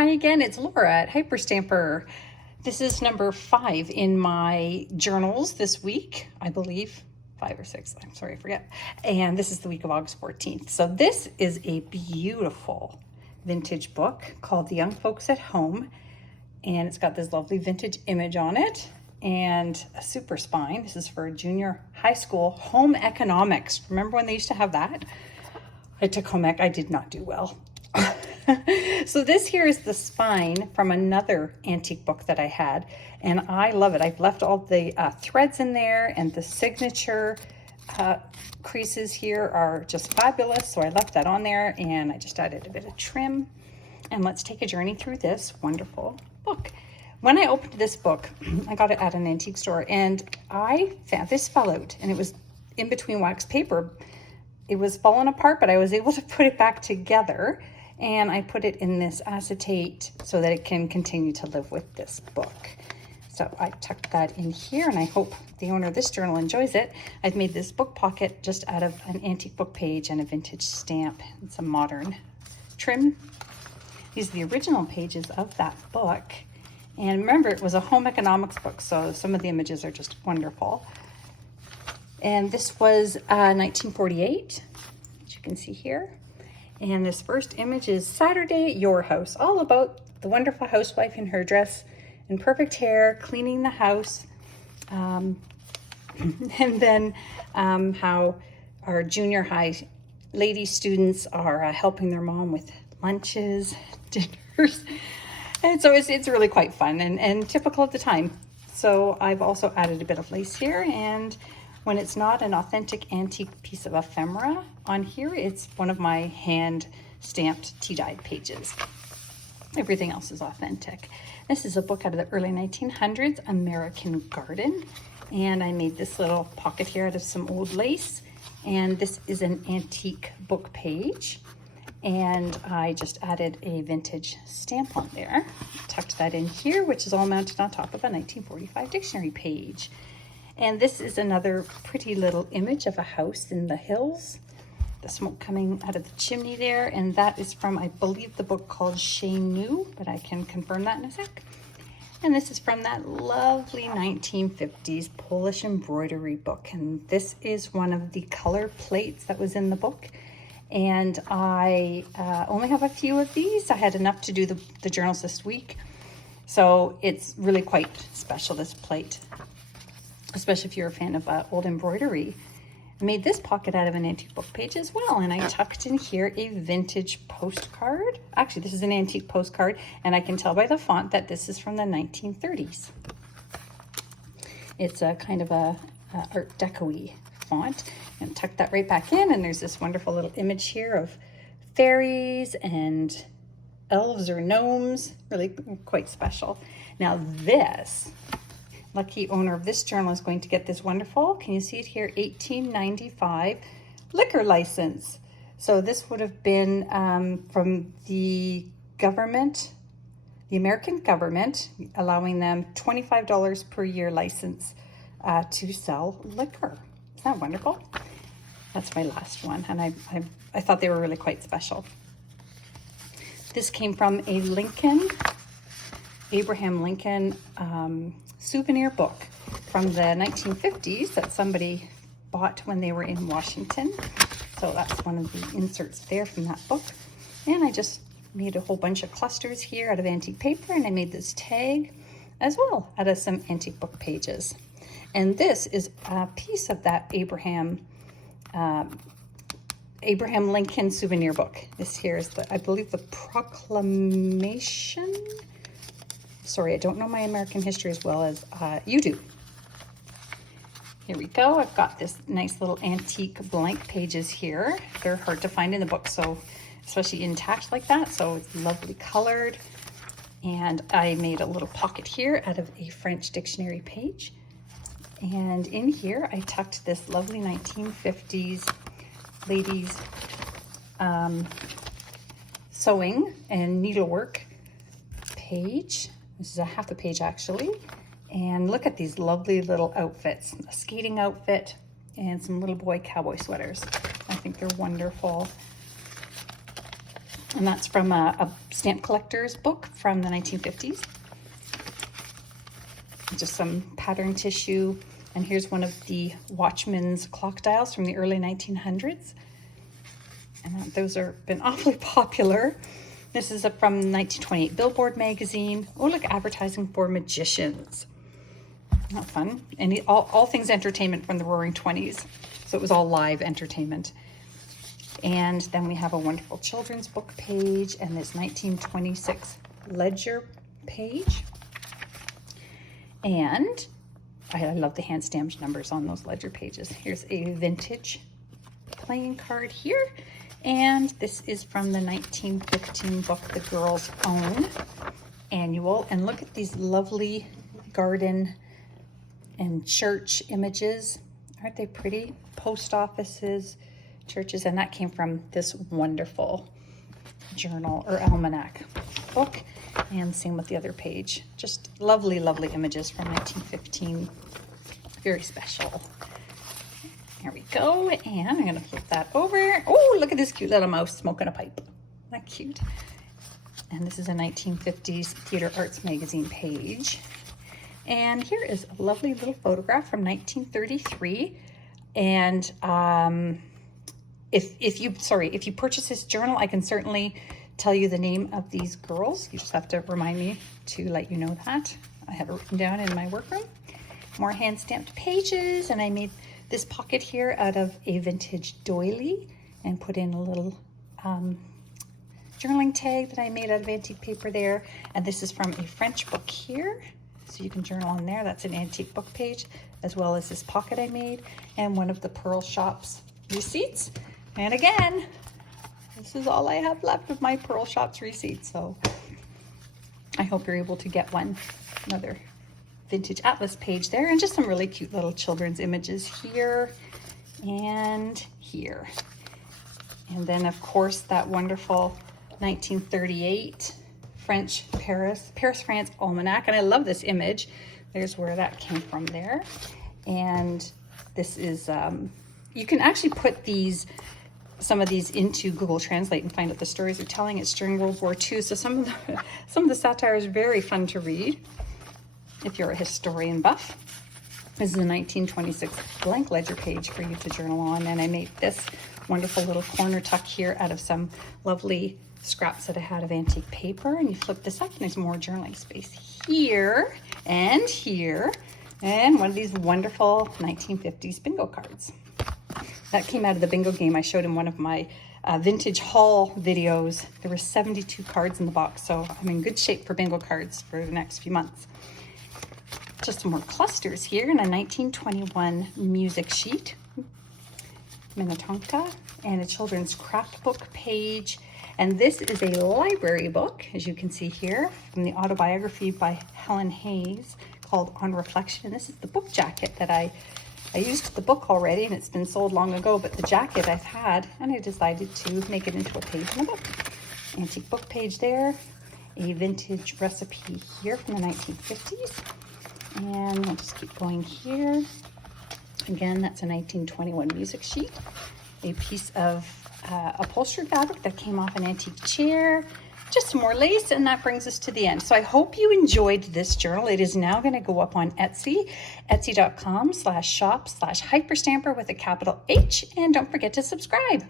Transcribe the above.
Hi again, it's Laura at Hyperstamper. This is number 5 in my journals this week, I believe. 5 or 6, I'm sorry, I forget. And this is the week of August 14th. So this is a beautiful vintage book called The Young Folks at Home. And it's got this lovely vintage image on it and a super spine. This is for junior high school home economics. Remember when they used to have that? I took home ec, I did not do well. So this here is the spine from another antique book that I had, and I love it. I've left all the threads in there, and the signature creases here are just fabulous, so I left that on there, and I just added a bit of trim. And let's take a journey through this wonderful book. When I opened this book, I got it at an antique store, and I found this fell out, and it was in between wax paper. It was falling apart, but I was able to put it back together, and I put it in this acetate so that it can continue to live with this book. So I tucked that in here, and I hope the owner of this journal enjoys it. I've made this book pocket just out of an antique book page and a vintage stamp and some modern trim. These are the original pages of that book. And remember, it was a home economics book, so some of the images are just wonderful. And this was 1948, as you can see here. And this first image is Saturday at Your House, all about the wonderful housewife in her dress and perfect hair, cleaning the house. And then how our junior high lady students are helping their mom with lunches, dinners. And so it's really quite fun and typical of the time. So I've also added a bit of lace here, and when it's not an authentic antique piece of ephemera on here, it's one of my hand stamped tea-dyed pages. Everything else is authentic. This is a book out of the early 1900s, American Garden. And I made this little pocket here out of some old lace. And this is an antique book page. And I just added a vintage stamp on there. Tucked that in here, which is all mounted on top of a 1945 dictionary page. And this is another pretty little image of a house in the hills. The smoke coming out of the chimney there. And that is from, I believe, the book called Chez Nous, but I can confirm that in a sec. And this is from that lovely 1950s Polish embroidery book. And this is one of the color plates that was in the book. And I only have a few of these. I had enough to do the journals this week. So it's really quite special, this plate, especially if you're a fan of old embroidery. I made this pocket out of an antique book page as well, and I tucked in here a vintage postcard. Actually, this is an antique postcard, and I can tell by the font that this is from the 1930s. It's a kind of a Art Deco-y font, and tuck that right back in, and there's this wonderful little image here of fairies and elves or gnomes, really quite special. Now this lucky owner of this journal is going to get this wonderful, can you see it here, 1895 liquor license. So this would have been from the government, the American government, allowing them $25 per year license to sell liquor. Isn't that wonderful? That's my last one, and I thought they were really quite special. This came from a Abraham Lincoln souvenir book from the 1950s that somebody bought when they were in Washington. So that's one of the inserts there from that book. And I just made a whole bunch of clusters here out of antique paper, and I made this tag as well out of some antique book pages. And this is a piece of that Abraham Lincoln souvenir book. This here is I believe the Proclamation. Sorry, I don't know my American history as well as you do. Here we go. I've got this nice little antique blank pages here. They're hard to find in the book, so especially intact like that. So it's lovely colored. And I made a little pocket here out of a French dictionary page. And in here, I tucked this lovely 1950s ladies sewing and needlework page. This is a half a page actually. And look at these lovely little outfits, a skating outfit and some little boy cowboy sweaters. I think they're wonderful. And that's from a stamp collector's book from the 1950s. Just some pattern tissue. And here's one of the Watchman's clock dials from the early 1900s. And those have been awfully popular. This is from 1928 Billboard magazine. Oh, look, advertising for magicians. Not fun. And all things entertainment from the Roaring 20s. So it was all live entertainment. And then we have a wonderful children's book page and this 1926 ledger page. And I love the hand stamped numbers on those ledger pages. Here's a vintage playing card here. And this is from the 1915 book, The Girl's Own Annual. And look at these lovely garden and church images. Aren't they pretty? Post offices, churches, and that came from this wonderful journal or almanac book. And same with the other page. Just lovely, lovely images from 1915. Very special. There we go. And I'm going to flip that over. Oh, look at this cute little mouse smoking a pipe. Isn't that cute? And this is a 1950s Theater Arts magazine page. And here is a lovely little photograph from 1933. And if you purchase this journal, I can certainly tell you the name of these girls. You just have to remind me to let you know that. I have it written down in my workroom. More hand stamped pages, and I made this pocket here out of a vintage doily and put in a little journaling tag that I made out of antique paper there. And this is from a French book here. So you can journal in there. That's an antique book page, as well as this pocket I made and one of the Pearl Shops receipts. And again, this is all I have left of my Pearl Shops receipts. So I hope you're able to get one. Another vintage atlas page there, and just some really cute little children's images here and here. And then of course that wonderful 1938 Paris, France Almanac. And I love this image. There's where that came from there. And this is, you can actually put some of these into Google Translate and find out the stories they're telling. It's during World War II. So some of the satire is very fun to read if you're a historian buff. This is a 1926 blank ledger page for you to journal on. And I made this wonderful little corner tuck here out of some lovely scraps that I had of antique paper. And you flip this up and there's more journaling space here and here. And one of these wonderful 1950s bingo cards. That came out of the bingo game I showed in one of my vintage haul videos. There were 72 cards in the box, so I'm in good shape for bingo cards for the next few months. Just some more clusters here in a 1921 music sheet, Minnetonka, and a children's craft book page. And this is a library book, as you can see here, from the autobiography by Helen Hayes called On Reflection. And this is the book jacket that I used the book already, and it's been sold long ago, but the jacket I've had, and I decided to make it into a page in the book. Antique book page there, a vintage recipe here from the 1950s. And I'll just keep going here. Again, that's a 1921 music sheet. A piece of upholstered fabric that came off an antique chair. Just some more lace, and that brings us to the end. So I hope you enjoyed this journal. It is now going to go up on Etsy, etsy.com/shop/hyperstamper with a capital H. And don't forget to subscribe.